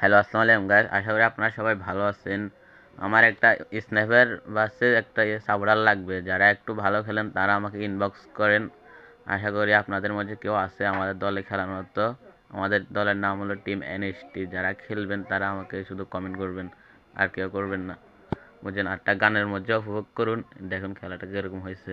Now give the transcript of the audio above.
Hello, আসসালামু আলাইকুম guys. আশা করি আপনারা সবাই ভালো আছেন। আমার একটা স্নাইপার ভার্সেস একটা সাবরাল লাগবে। যারা একটু ভালো খেলেন তারা আমাকে ইনবক্স করেন। আশা করি আপনাদের মধ্যে কেউ আছে আমাদের দলে খেলার মতো। আমাদের দলের নাম হলো টিম এনএসটি। যারা খেলবেন তারা আমাকে শুধু কমেন্ট করবেন, আর কেউ করবেন না, বুঝছেন? আরটা গানের মধ্যে উপভোগ করুন, দেখুন খেলাটা কীরকম হয়েছে।